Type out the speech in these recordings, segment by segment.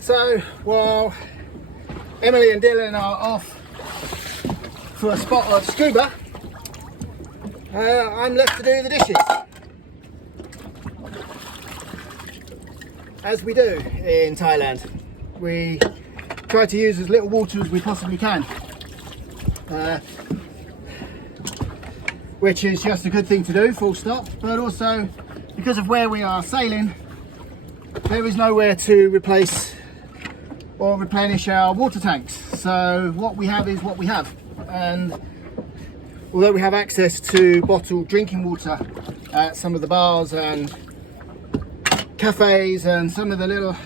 So while Emily and Dylan are off for a spot of scuba, I'm left to do the dishes, as we do in Thailand. We try to use as little water as we possibly can, which is just a good thing to do, full stop, but also because of where we are sailing, there is nowhere to replace or replenish our water tanks. So what we have is what we have, and although we have access to bottled drinking water at some of the bars and cafes and some of the little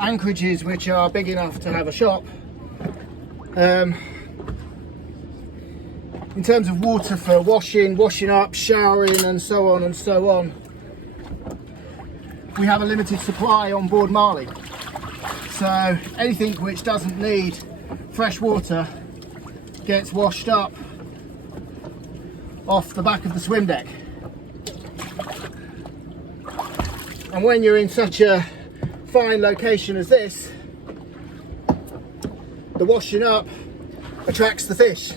anchorages which are big enough to have a shop, in terms of water for washing up, showering and so on, we have a limited supply on board Malee. So anything which doesn't need fresh water gets washed up off the back of the swim deck. And when you're in such a fine location as this, the washing up attracts the fish.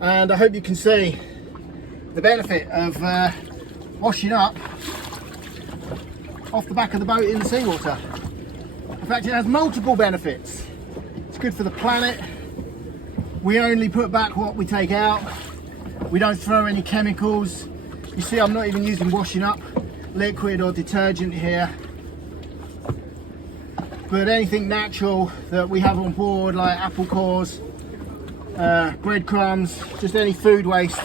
And I hope you can see the benefit of washing up off the back of the boat in the seawater. In fact, it has multiple benefits. It's good for the planet. We only put back what we take out. We don't throw any chemicals. You see, I'm not even using washing up liquid or detergent here. But anything natural that we have on board, like apple cores, breadcrumbs, just any food waste,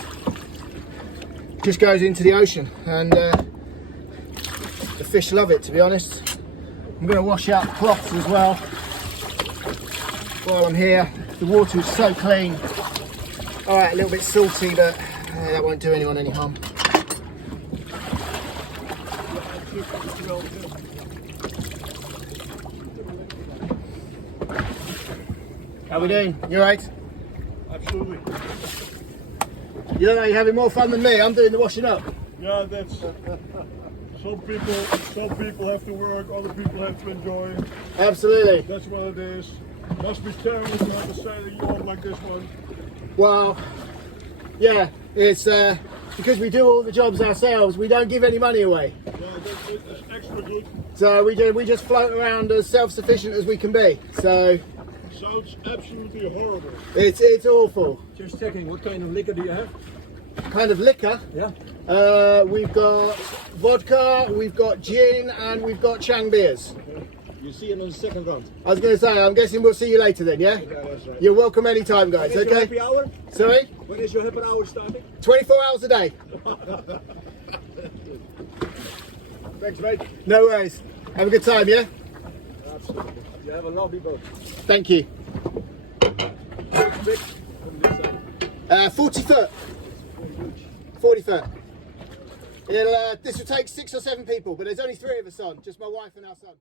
just goes into the ocean. And the fish love it, to be honest. I'm going to wash out the cloths as well while I'm here. The water is so clean. Alright, a little bit salty, but that won't do anyone any harm. How we doing? You alright? Absolutely. You know, you're having more fun than me. I'm doing the washing up. Yeah, that's... Some people have to work, other people have to enjoy. Absolutely. That's what it is. Must be terrible to have a sailing yacht like this one. Well, yeah, it's because we do all the jobs ourselves, we don't give any money away. Yeah, that's extra good. So we just float around as self-sufficient as we can be. So Sounds absolutely horrible. it's awful. Just checking, what kind of liquor do you have? Kind of liquor. Yeah. We've got vodka, we've got gin, and we've got Chang beers. You see it on the second round. I was going to say, I'm guessing we'll see you later then, yeah? Yeah, that's right. You're welcome anytime, guys, When is your okay? happy hour? Sorry? When is your happy hour starting? 24 hours a day. Thanks, mate. No worries. Have a good time, yeah? Absolutely. You have a lovely boat. Thank you. It's big from this side. 40 foot. 40 foot. This will take 6 or 7 people, but there's only 3 of us on, just my wife and our son.